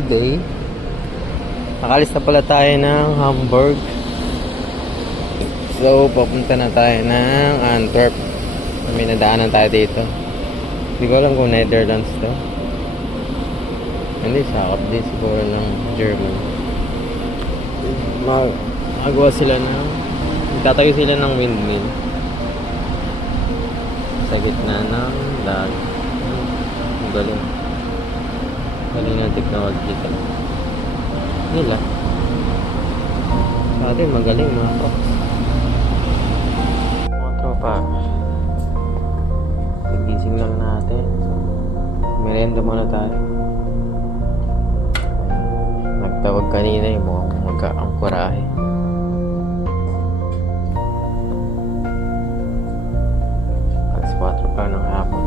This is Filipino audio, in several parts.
good day. Nakalis na pala tayo ng Hamburg. So, papunta na tayo ng Antwerp. May nadaanan tayo dito. Hindi ko alam kung Netherlands to. Hindi, sakap din siguro ng German. Magawa sila ng Tatayo sila ng windmill sa gitna ng dagat. Ang galing. Galing ng technology nila. Sa atin magaling mga tropa. Mga tropa, nagising lang natin. Merenda muna tayo. Nagtawag kanina yung mukhang magkaangkorahe. Alas 4 pa ng hapon.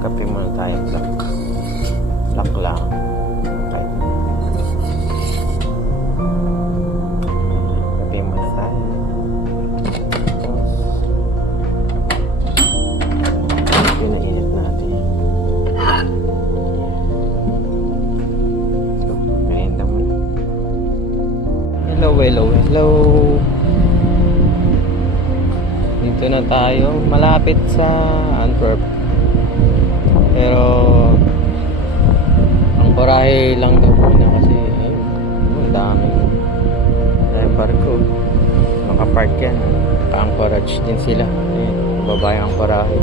Kape muna tayo. Black lang. Okay. Kape muna tayo. Yun na init natin. So, merienda muna. Hello. Dito na tayo. Malapit sa Antwerp. Pero ang korahe lang daw muna kasi ayun, ang dami barko. Makapark yan. Pa-anchorage din sila. Ayun, babae ang korahe.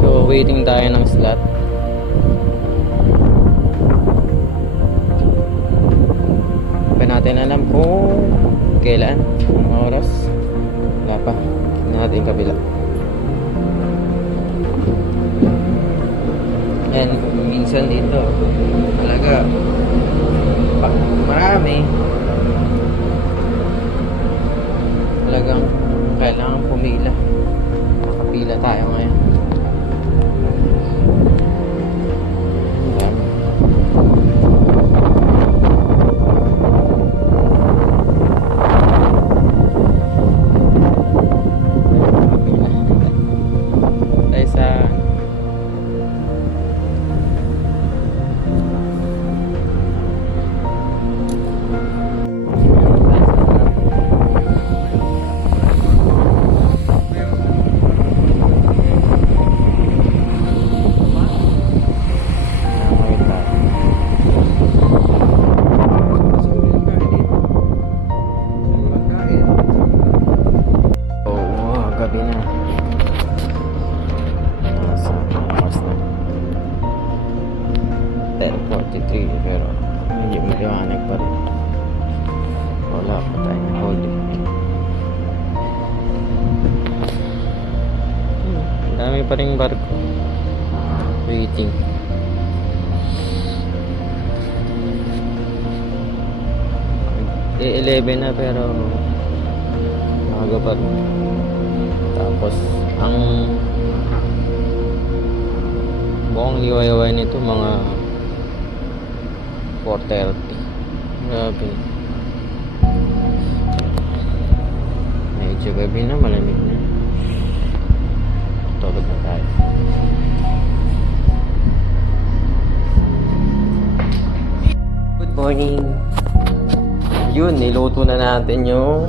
So waiting tayo ng slot. Pa natin alam kung kailan, ang oras. Wala pa. Tingnan natin yung kabila. And minsan dito talaga marami talagang kailangan pumila. Makapila tayo ngayon. Tayo sa gabi na. Oras na 10:43 pero hindi maliwanag pa rin. Wala pa tayong holding. Ang dami pa rin barko waiting. Day 11 na pero maaga pa rin. Tapos ang buong liwayway nito mga 4:30. Grabe. Medyo gabi na, malamig na. Tulog na tayo. Good morning. Yun, niluto na natin yung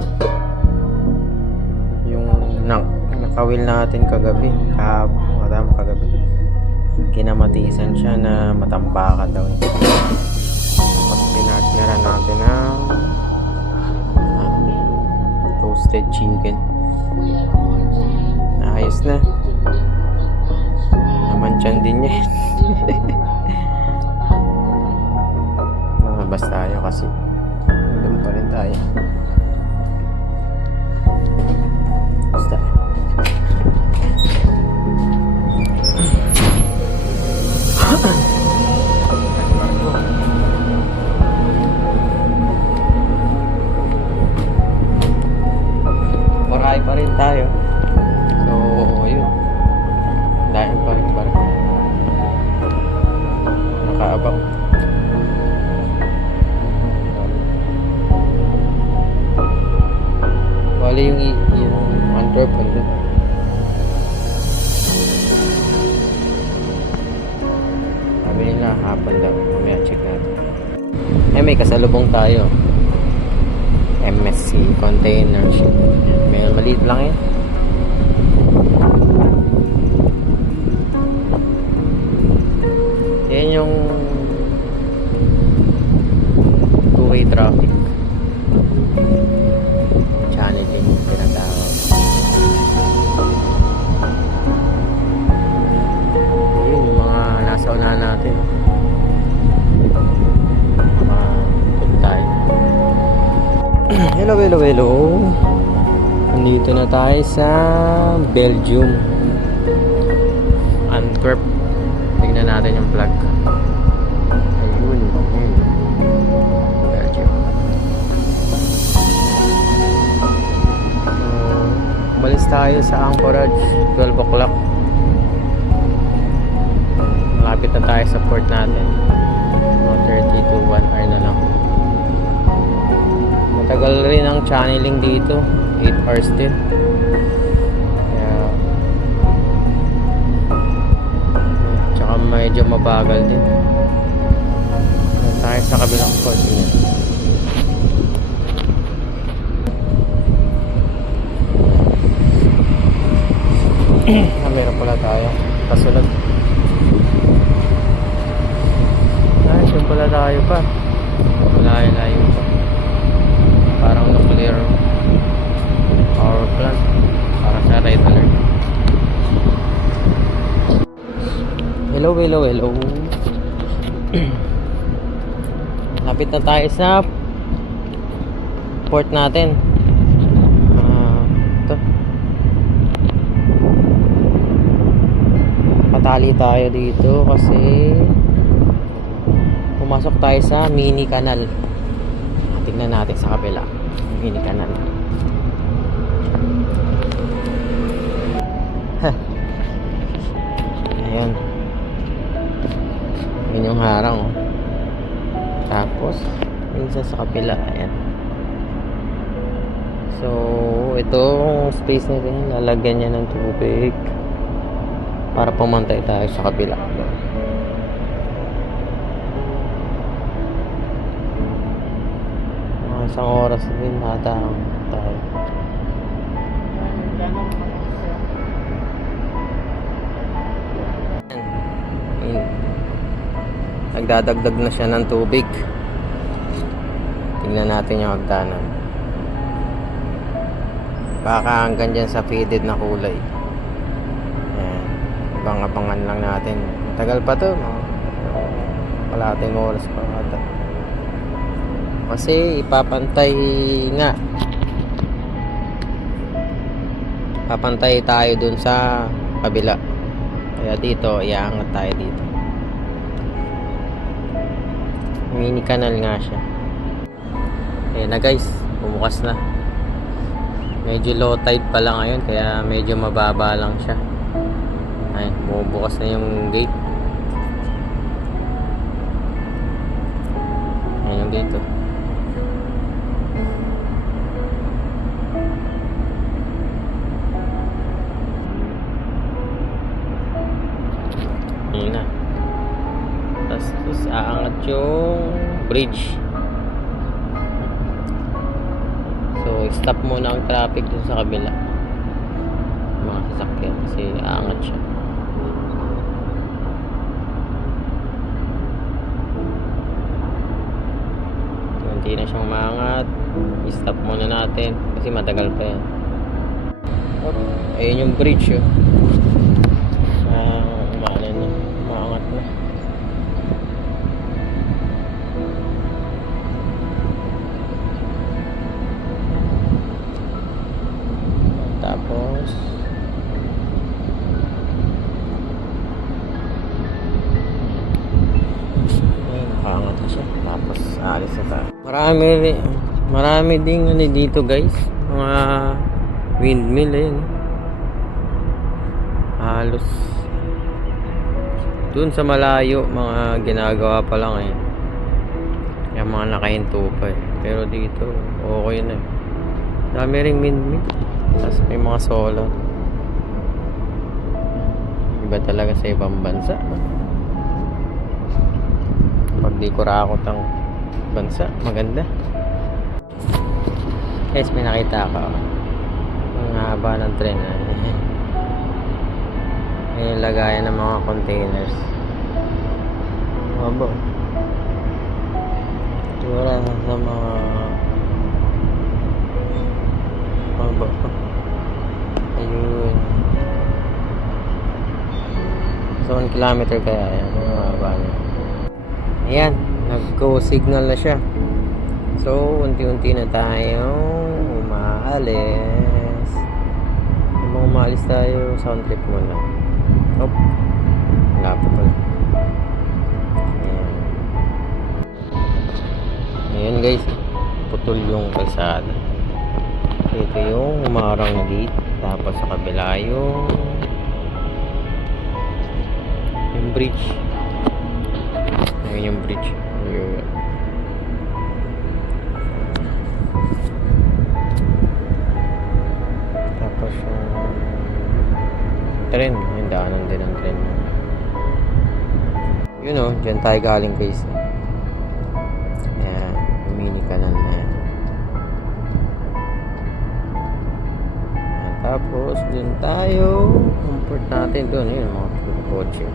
nakawil natin kagabi. Kagabi. Kinamatisan siya na matambakan daw. Tapos pinatneran natin ng toasted chicken. Ayos na. Namansyan din niya. Nalabas tayo kasi doon pa rin tayo. Basta Korahe pa rin tayo. So, yun. Dahil pa rin barko. Nakaabang. Wala yung Antwerp. hapon daw. Mamaya check natin. May kasalubong tayo. MSC container ship. May maliit lang yan. Yan yung two-way traffic. Channeling yung pinatawag. Yun yung mga nasa unahan natin. Hello, hello, hello. Nandito na tayo sa Belgium, Antwerp. Tignan natin yung flag. Ayun, ayun. Belgium. Umalis tayo sa Anchorage 12 o'clock. Malapit na tayo sa port natin. 1:30 to 1 hour na lang. Matagal rin ang channeling dito, 8 hours din. Kaya tsaka medyo mabagal din. Tayo sa kabilang port niya. Meron pala tayo kasunod. Doon pala tayo pa. Layo-layo pa. Parang nuclear power plant. Parang sa red alert. Hello, hello, hello. Lapit na tayo sa port natin. Ito. Patali tayo dito kasi pumasok tayo sa mini canal. Tignan natin sa kabila. Mini canal. Ayun. Yun yung harang. Oh. Tapos minsan sa kabila. Ayan. So itong space na rin, lalagyan niya ng tubig para pumantay tayo sa kabila. Isang oras din natang tayo. Nagdadagdag na siya ng tubig. Tingnan natin yung hagdanan. Baka hanggang dyan sa faded na kulay. Ayan. Abang-abangan lang natin. Matagal pa to. Kalahating oras pa ata. Kasi ipapantay nga. Papantay tayo dun sa kabila. Kaya dito, iaangat tayo dito. Mini canal nga siya. Ayan na guys, bumukas na. Medyo low tide pa lang ngayon, kaya medyo mababa lang siya. Ayan, bumubukas na yung gate. Ayan yung gate. Ayan na. Tapos aangat yung bridge. So stop muna ang traffic dun sa kabila, mga sasakyan, kasi aangat siya. Hindi na siyang maangat. I-stop muna natin kasi matagal pa yan. Ayun yung bridge. Umaano na, maangat na. Tapos nakaangat na siya. Tapos alis na tayo. Marami ding ano dito guys, mga windmill. Ayun, halos dun sa malayo mga ginagawa pa lang eh. Yung mga nakahinto pa eh. Pero dito okay na eh. Dami ring windmill. Tapos may mga solar. Iba talaga sa ibang bansa. Hindi kurakot ang bansa. Maganda. Guys, may nakita ako. Ang haba ng tren. May lagayan ng mga containers. Haba. Tura sa mga haba. Ayun. So 1 kilometer kaya yan. Ang haba niya. Ayan. Nag-go signal na siya. So unti-unti na tayong umaalis. Habang umaalis tayo, sound trip muna. Oh, wala pa pala. Ayan. Ayan guys, putol yung kalsada. Ito yung umarang na gate. Tapos sa kabila yung bridge. Ayan yung bridge. Ayan. Tapos yung tren, yung daanan din ng tren. Yun o, dyan tayo galing guys. Ayan, mini canal na yan. Ayan, tapos dun tayo, comfort natin dun. Ayan, mga kotse.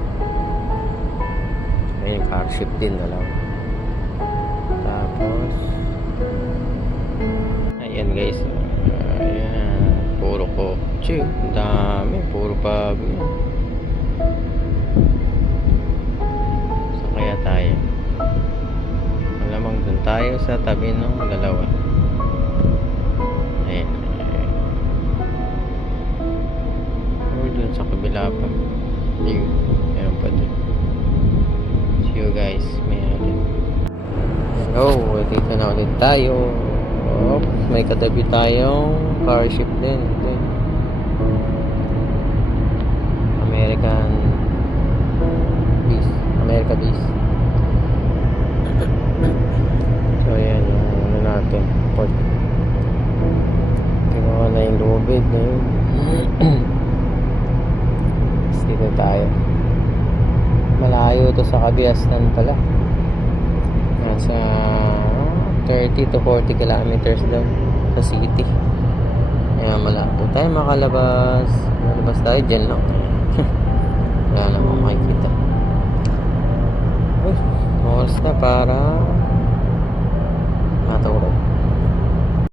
Ayan, car ship din dalawa. Tapos ayan guys, ayan, puro kotse. Ang dami, puro bago yan. Saan kaya tayo? Malamang dun tayo sa tabi ng dalawa. Ayan, ayan. Or dun sa kabila pa. Ayun, meron pa dun. See you guys, mayroon. Hello, dito na ulit tayo. Oh, may katabi tayong car ship din. American base. So ayan yung ano natin, port. Tingnan na yung lubid na yun. Dito tayo. Malayo to sa Kabiasnan pala. Nasa 30 to 40 kilometers daw sa city. Kaya malabo tayo makalabas. Malabas tayo dyan lang. Wala namang makikita. Uy, oras na para